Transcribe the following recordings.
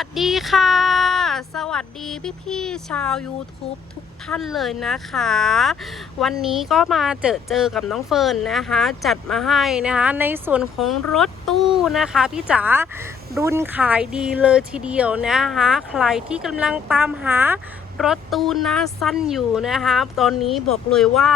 วัสดีค่ะ สวัสดีพี่ๆชาว YouTube ทุกท่านเลยนะคะ วันนี้ก็มาเจอเจอกับน้องเฟิร์นนะคะ จัดมาให้นะคะ ในส่วนของรถตู้นะคะพี่จ๋ารุ่นขายดีเลยทีเดียวนะคะ ใครที่กำลังตามหา รถตู้หน้าสั้นอยู่นะคะ ตอนนี้บอกเลยว่า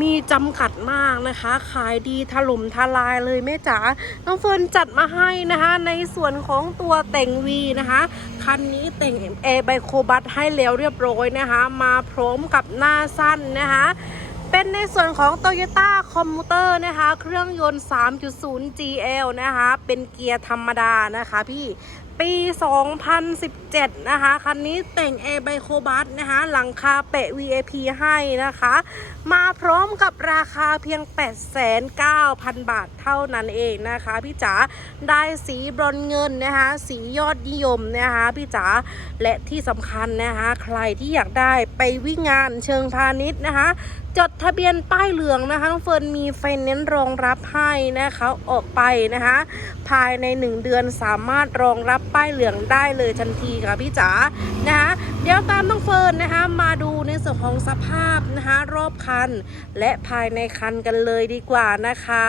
มีจำกัดมากนะคะ ขายดีถล่มทลายเลยแม่จ๋า น้องเฟิร์นจัดมาให้นะคะ ในส่วนของตัวแต่งวีนะคะ คันนี้แต่งเอไบโคบัตให้แล้วเรียบร้อยนะคะ มาพร้อมกับหน้าสั้นนะคะ เป็นในส่วนของ Toyota c o m m u t e r นะคะ เครื่องยนต์ 3.0 GL นะคะ เป็นเกียร์ธรรมดานะคะพี่ปี 2017 นะคะ คันนี้แต่ง A b i c o b u s นะคะ หลังคาเปะ VAP ให้นะคะ มาพร้อมกับราคาเพียง 8,900 บาทเท่านั้นเองนะคะ พี่จ๋า ได้สีบรอนเงินนะคะ สียอดนิยมนะคะ พี่จ๋า และที่สำคัญนะคะ ใครที่อยากได้ไปวิ่งงานเชิงพาณิชย์นะคะ จดทะเบียนป้ายเหลืองนะคะน้องเฟิร์นมีไฟแนนซ์รองรับให้นะคะออกไปนะคะ ภายใน 1 เดือนสามารถรองรับป้ายเหลืองได้เลยทันทีค่ะพี่จ๋านะคะเดี๋ยวตามน้องเฟิร์นนะคะมาดูในส่วนของสภาพนะคะรอบคัน และภายในคันกันเลยดีกว่านะคะ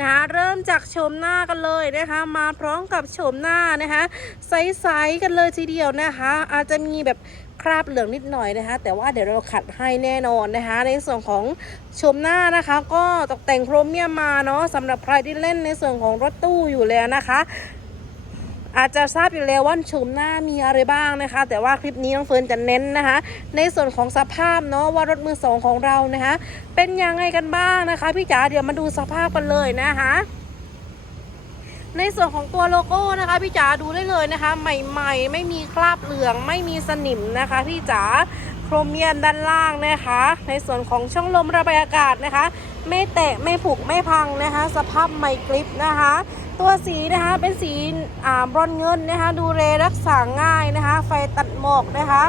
นะคะเริ่มจากโฉมหน้ากันเลยนะคะ มาพร้อมกับโฉมหน้านะคะใสๆกันเลยทีเดียวนะคะ อาจจะมีแบบ คราบเหลืองนิดหน่อยนะคะ แต่ว่าเดี๋ยวเราขัดให้แน่นอนนะคะ ในส่วนของชมหน้านะคะ ก็ตกแต่งโครเมียมมาเนาะสำหรับใครที่เล่นในส่วนของรถตู้อยู่แล้วนะคะอาจจะทราบอยู่แล้วว่าชมหน้ามีอะไรบ้างนะคะ แต่ว่าคลิปนี้น้องเฟิร์นจะเน้นนะคะ ในส่วนของสภาพเนาะว่ารถมือสองของเรานะคะ เป็นยังไงกันบ้างนะคะ พี่จ๋าเดี๋ยวมาดูสภาพกันเลยนะคะ ในส่วนของตัวโลโก้นะคะพี่จ๋าดูได้เลยนะคะ ใหม่ๆ ไม่มีคราบเหลือง ไม่มีสนิมนะคะพี่จ๋าโครเมียมด้านล่างนะคะ ในส่วนของช่องลมระบายอากาศนะคะ ไม่แตะไม่ผุไม่พังนะคะ สภาพใหม่กริปนะคะ ตัวสีนะคะเป็นสีอ่าบรอนเงินนะคะ ดูเรรักษาง่ายนะคะ ไฟตัดหมอกนะคะ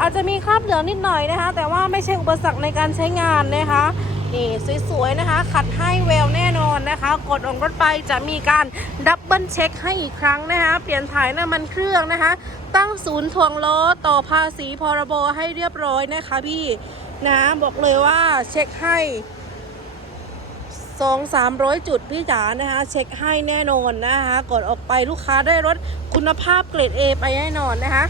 อาจจะมีคราบเหลืองนิดหน่อยนะคะ แต่ว่าไม่ใช่อุปสรรคในการใช้งานนะคะ นี่สวยๆนะคะ ขัดให้แววแน่นอนนะคะ กดออกรถไปจะมีการดับเบิลเช็คให้อีกครั้งนะคะ เปลี่ยนถ่ายน้ำมันเครื่องนะคะ ตั้งศูนย์ถ่วงล้อต่อภาษีพรบให้เรียบร้อยนะคะพี่นะบอกเลยว่าเช็คให้สองสามร้อยจุดพี่จ๋านะคะ เช็คให้แน่นอนนะคะ กดออกไปลูกค้าได้รถคุณภาพเกรด A ไปแน่นอนนะคะ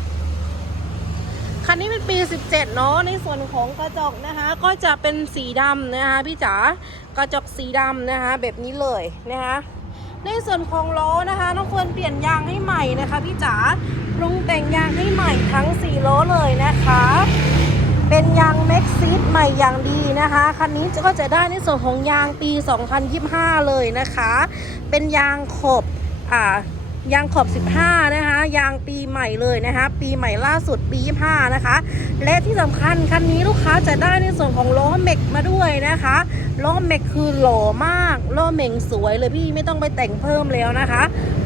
คันนี้เป็นปี 17 เนาะในส่วนของกระจกนะคะ ก็จะเป็นสีดำนะคะพี่จ๋ากระจกสีดำนะคะ แบบนี้เลยนะคะในส่วนของล้อนะคะน้องเฟิร์นเปลี่ยนยางให้ใหม่นะคะพี่จ๋าปรุงแต่งยางให้ใหม่ทั้ง4ล้อเลยนะคะ เป็นยางแม็กซีดใหม่อย่างดีนะคะคันนี้ก็จะได้ในส่วนของยางปี 2025 เลยนะคะ เป็นยางขอบอ่า ยางขอบ 15 นะคะ ยางปีใหม่เลยนะคะ ปีใหม่ล่าสุดปี 25 นะคะ และที่สำคัญคันนี้ลูกค้าจะได้ในส่วนของล้อเมกมาด้วยนะคะ ล้อเมกคือหล่อมาก ล้อเมงสวยเลยพี่ไม่ต้องไปแต่งเพิ่มแล้วนะคะ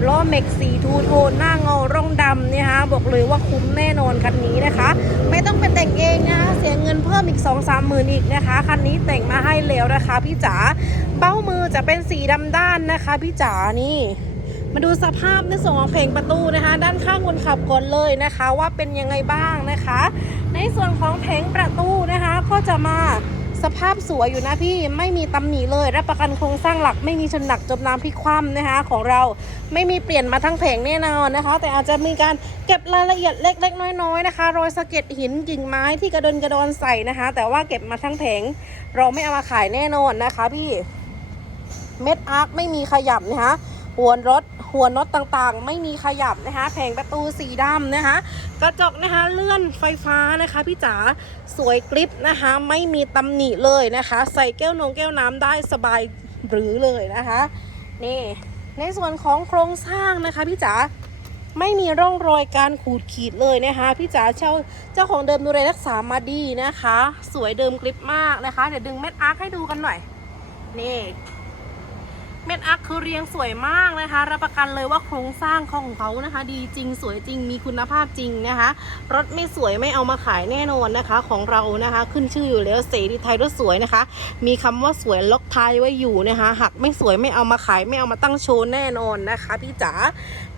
ล้อเมกสีทูโทนหน้าเงาร่องดำเนี่ยคะบอกเลยว่าคุ้มแน่นอนคันนี้นะคะ ไม่ต้องไปแต่งเองนะคะเสียเงินเพิ่มอีก 2 3 หมื่นอีกนะคะคันนี้แต่งมาให้แล้วนะคะ พี่จ๋า เบ้ามือจะเป็นสีดำด้านนะคะ พี่จ๋านี่ มาดูสภาพในส่วนของเพลงประตูนะคะ ด้านข้างคนขับก่อนเลยนะคะ ว่าเป็นยังไงบ้างนะคะ ในส่วนของเพลงประตูนะคะ ก็จะมาสภาพสวยอยู่นะพี่ไม่มีตำหนิเลย รับประกันโครงสร้างหลักไม่มีชนหนักจมน้ำพลิกคว่ำนะคะ ของเราไม่มีเปลี่ยนมาทั้งเพงแน่นอนนะคะ แต่อาจจะมีการเก็บรายละเอียดเล็กๆ น้อยๆนะคะ รอยสะเก็ดหินกิ่งไม้ที่กระดนกระดอนใส่นะคะ แต่ว่าเก็บมาทั้งเพงเราไม่เอามาขายแน่นอนนะคะพี่เม็ดอาร์คไม่มีขยับนะคะหัวรถ หัวน็อตต่างๆ ไม่มีขยับนะคะ แผงประตูสีดำนะคะ กระจกนะคะเลื่อนไฟฟ้านะคะพี่จ๋าสวยกริปนะคะ ไม่มีตำหนิเลยนะคะ ใส่แก้วนงแก้วน้ำได้สบายหรือเลยนะคะนี่ในส่วนของโครงสร้างนะคะพี่จ๋าไม่มีร่องรอยการขูดขีดเลยนะคะพี่จ๋าเช่าเจ้าของเดิมดูแลรักษามาดีนะคะ สวยเดิมกริปมากนะคะ เดี๋ยวดึงเม็ดอาร์คให้ดูกันหน่อยนี่ เม็ดอักคือเรียงสวยมากนะคะ รับประกันเลยว่าโครงสร้างของเขานะคะ ดีจริงสวยจริงมีคุณภาพจริงนะคะ รถไม่สวยไม่เอามาขายแน่นอนนะคะ ของเรานะคะ ขึ้นชื่ออยู่แล้วเสรีไทยรถสวยนะคะ มีคำว่าสวยล็อกไทยไว้อยู่นะคะหากไม่สวยไม่เอามาขายไม่เอามาตั้งโชว์แน่นอนนะคะพี่จ๋า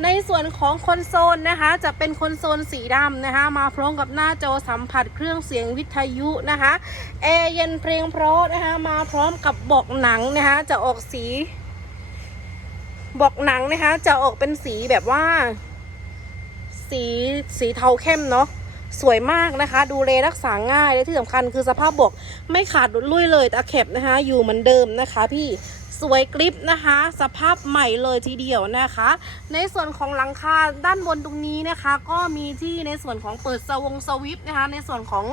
ในส่วนของคอนโซลนะคะ จะเป็นคอนโซลสีดำนะคะ มาพร้อมกับหน้าจอสัมผัสเครื่องเสียงวิทยุนะคะแอร์เย็นเพลงเพราะนะคะ มาพร้อมกับเบอกหนังนะคะ จะออกสี บอกหนังนะคะ จะออกเป็นสีแบบว่า สีสีเทาเข้มเนาะสวยมากนะคะ ดูแลรักษาง่ายและที่สำคัญคือสภาพบอกไม่ขาดหลุดลุ่ยเลยตะเข็บนะคะ อยู่เหมือนเดิมนะคะ พี่ สวยกริปนะคะ สภาพใหม่เลยทีเดียวนะคะ ในส่วนของหลังคาด้านบนตรงนี้นะคะ ก็มีที่ในส่วนของเปิดสวงสวิปนะคะ ในส่วนของ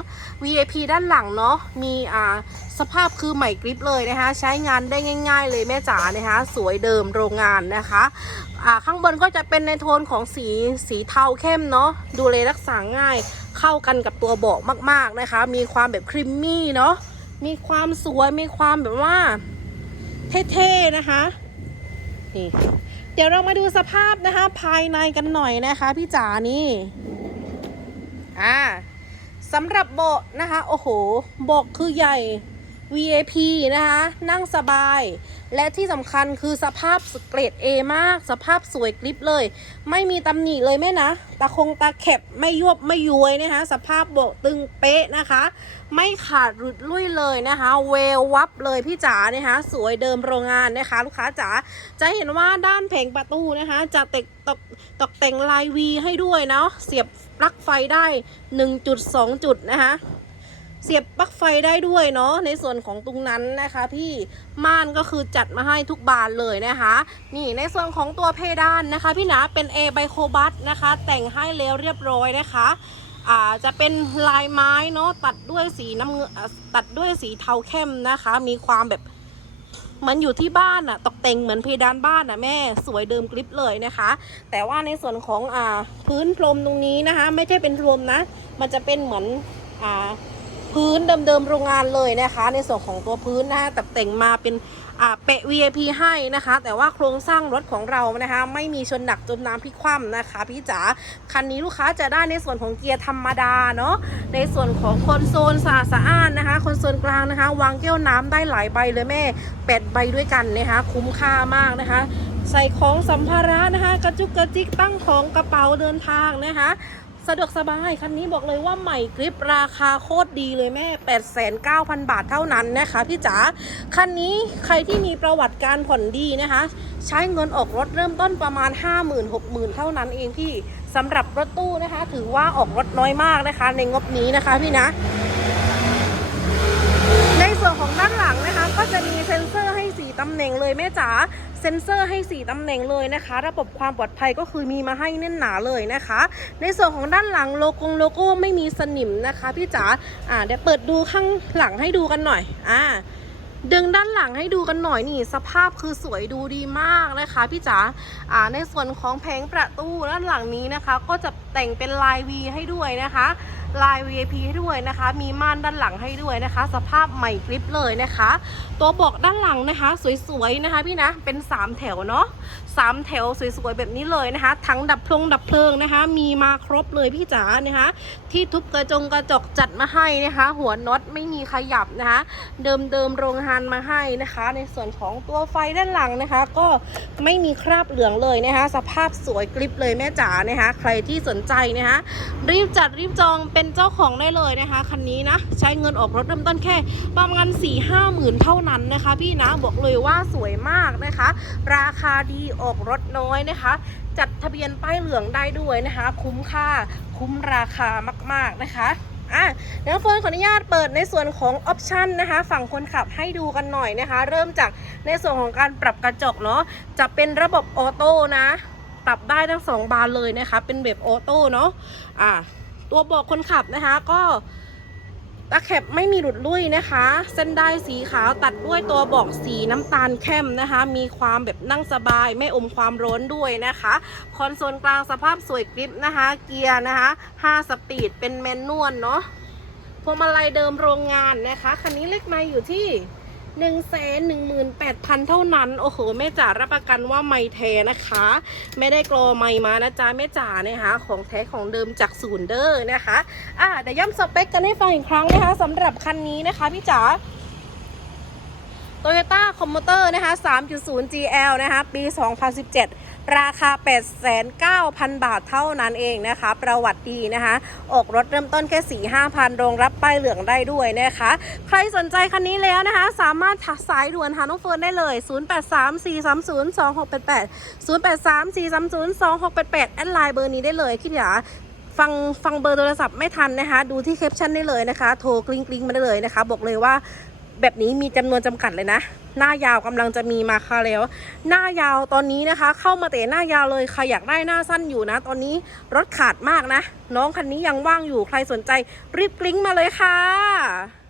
VIP ด้านหลังเนาะมีอ่าสภาพคือใหม่กริปเลยนะคะ ใช้งานได้ง่าย ๆ เลยแม่จ๋านะคะ สวยเดิมโรงงานนะคะอ่าข้างบนก็จะเป็นในโทนของสีสีเทาเข้มเนาะดูแลรักษาง่ายเข้ากันกับตัวเบาะมาก ๆนะคะ มีความแบบครีมมี่เนาะมีความสวยมีความแบบว่า เท่ๆนะคะนี่เดี๋ยวเรามาดูสภาพนะคะ ภายในกันหน่อยนะคะ พี่จ๋านี่อ่าสำหรับเบาะนะคะ โอ้โหเบาะคือใหญ่ VIP นะคะ นั่งสบาย และที่สำคัญคือสภาพเกรด A มาก สภาพสวยกริบเลย ไม่มีตำหนิเลยแม่นะตาคงตาแคบไม่ยวบไม่ย้วยนะคะ สภาพเบาะตึงเป๊ะนะคะ ไม่ขาดหลุดลุ่ยเลยนะคะ เวลวับเลยพี่จ๋านะคะ สวยเดิมโรงงานนะคะ ลูกค้าจ๋า จะเห็นว่าด้านแผงประตูนะคะ จะตกตกตกแต่งลายวีให้ด้วยเนาะ เสียบปลั๊กไฟได้ 1.2 จุดนะคะ เสียบปลั๊กไฟได้ด้วยเนาะในส่วนของตรงนั้นนะคะพี่ม่านก็คือจัดมาให้ทุกบานเลยนะคะ นี่ในส่วนของตัวเพดานนะคะ พี่หนาเป็น A ไบโคบัสนะคะ แต่งให้แล้วเรียบร้อยนะคะอ่าจะเป็นลายไม้เนาะตัดด้วยสีน้ำเงินตัดด้วยสีเทาเข้มนะคะ มีความแบบเหมือนอยู่ที่บ้านอะตกแต่งเหมือนเพดานบ้านอะแม่สวยเดิมกริบเลยนะคะ แต่ว่าในส่วนของอ่าพื้นพรมตรงนี้นะคะ ไม่ใช่เป็นพรมนะ มันจะเป็นเหมือนอ่า พื้นเดิมๆโรงงานเลยนะคะ ในส่วนของตัวพื้นนะคะแต่แต่งมาเป็นเปะ VIP ให้นะคะ แต่ว่าโครงสร้างรถของเรานะคะ ไม่มีชนหนักจมน้ำพลิกคว่ำนะคะ พี่จ๋าคันนี้ลูกค้าจะได้ในส่วนของเกียร์ธรรมดาเนาะในส่วนของคอนโซลสะอาดสะอ้านนะคะคอนโซลกลางนะคะ วางแก้วน้ำได้หลายใบเลยแม่แปดใบด้วยกันนะคะคุ้มค่ามากนะคะ ใส่ของสัมภาระนะคะ กระจุกกระจิกตั้งของกระเป๋าเดินทางนะคะ สะดวกสบาย คันนี้บอกเลยว่าใหม่กริปราคาโคตรดีเลยแม่ 89,000 บาทเท่านั้นนะคะพี่จ๋า คันนี้ใครที่มีประวัติการผ่อนดีนะคะ ใช้เงินออกรถเริ่มต้นประมาณ 50,000 60,000 เท่านั้นเองพี่สำหรับรถตู้นะคะ ถือว่าออกรถน้อยมากนะคะ ในงบนี้นะคะพี่นะในส่วนของด้านหลังนะคะ ก็จะมีเซ็นเซอร์ให้ 4ตำแหน่งเลยแม่จ๋า เซ็นเซอร์ให้ 4 ตำแหน่งเลยนะคะ ระบบความปลอดภัยก็คือมีมาให้แน่นหนาเลยนะคะ ในส่วนของด้านหลังโลโก้โลโก้ไม่มีสนิมนะคะพี่จ๋าอ่าเดี๋ยวเปิดดูข้างหลังให้ดูกันหน่อยอ่าดึงด้านหลังให้ดูกันหน่อยนี่สภาพคือสวยดูดีมากนะคะพี่จ๋าอ่าในส่วนของแผงประตูด้านหลังนี้นะคะ ก็จะแต่งเป็นลาย V ให้ด้วยนะคะ ลาย VIP ให้ด้วยนะคะ มีม่านด้านหลังให้ด้วยนะคะ สภาพใหม่กริบเลยนะคะ ตัวบอกด้านหลังนะคะ สวยๆนะคะพี่นะเป็น 3 แถวเนาะสามแถวสวยๆแบบนี้เลยนะคะ ทั้งดับเพลิงดับเพลิงนะคะ มีมาครบเลยพี่จ๋านะคะ ที่ทุบกระจงกระจกจัดมาให้นะคะ หัวน็อตไม่มีขยับนะคะ เดิมๆโรงงานมาให้นะคะ ในส่วนของตัวไฟด้านหลังนะคะ ก็ไม่มีคราบเหลืองเลยนะคะ สภาพสวยกริบเลยแม่จ๋านะคะ ใครที่สนใจนะคะรีบจัดรีบจองเป็นเจ้าของได้เลยนะคะคันนี้นะใช้เงินออกรถเริ่มต้นแค่ ประมาณ4ี่ห้าหมื่นเท่านั้นนะคะ พี่นะบอกเลยว่าสวยมากนะคะ ราคาดีออกรถน้อยนะคะ จัดทะเบียนป้ายเหลืองได้ด้วยนะคะ คุ้มค่าคุ้มราคามาก ๆนะคะอะเดี๋ยวเฟิร์นขออนุญาตเปิดในส่วนของออปชันนะคะ ฝั่งคนขับให้ดูกันหน่อยนะคะ เริ่มจากในส่วนของการปรับกระจกเนาะจะเป็นระบบออโต้นะ ปรับได้ทั้งสองบานเลยนะคะ เป็นแบบออโต้เนาะอะ ตัวบอกคนขับนะคะ ก็ตะแคบไม่มีหลุดลุ่ยนะคะ เส้นได้สีขาวตัดด้วยตัวบอกสีน้ำตาลเข้มนะคะ มีความแบบนั่งสบายไม่อมความร้อนด้วยนะคะ คอนโซลกลางสภาพสวยกริบนะคะ เกียร์นะคะ5สปีดเป็นแมนนวลเนาะพวงมาลัยเดิมโรงงานนะคะ คันนี้เลขไมาอยู่ที่ 1 1 8 0 0 0เท่านั้น โอ้โหแม่จ๋ารับประกันว่าไม่แท้นะคะ ไม่ได้กรอไม่มานะจ๊ะแม่จ๋านะคะ ของแท้ของเดิมจากศูนย์เดอร์นะคะอะเดี๋ยวย้ำสเปคกันให้ฟังอีกครั้งนะคะสำหรับคันนี้นะคะพี่จ๋า Toyota c o m m u t e r นะคะ3.0 GL นะคะ ปี 2017 ราคา 89,000 บาทเท่านั้นเองนะคะ ประวัติดีนะคะ ออกรถเริ่มต้นแค่ 4-5,000รงรับป้ายเหลืองได้ด้วยนะคะ ใครสนใจคันนี้แล้วนะคะ สามารถทักสายด่วนหาน้องเฟิร์นได้เลย 0834302688 0834302688 แอดไลน์เบอร์นี้ได้เลยคิดอย่าฟังฟังเบอร์โทรศัพท์ไม่ทันนะคะ ดูที่แคปชั่นได้เลยนะคะ โทรกลิ้งกลิ้งมาได้เลยนะคะ บอกเลยว่า แบบนี้มีจำนวนจำกัดเลยนะ หน้ายาวกำลังจะมีมาค่ะแล้ว หน้ายาวตอนนี้นะคะ เข้ามาเตะหน้ายาวเลยใครอยากได้หน้าสั้นอยู่นะ ตอนนี้รถขาดมากนะ น้องคันนี้ยังว่างอยู่ใครสนใจรีบกลิ้งมาเลยค่ะ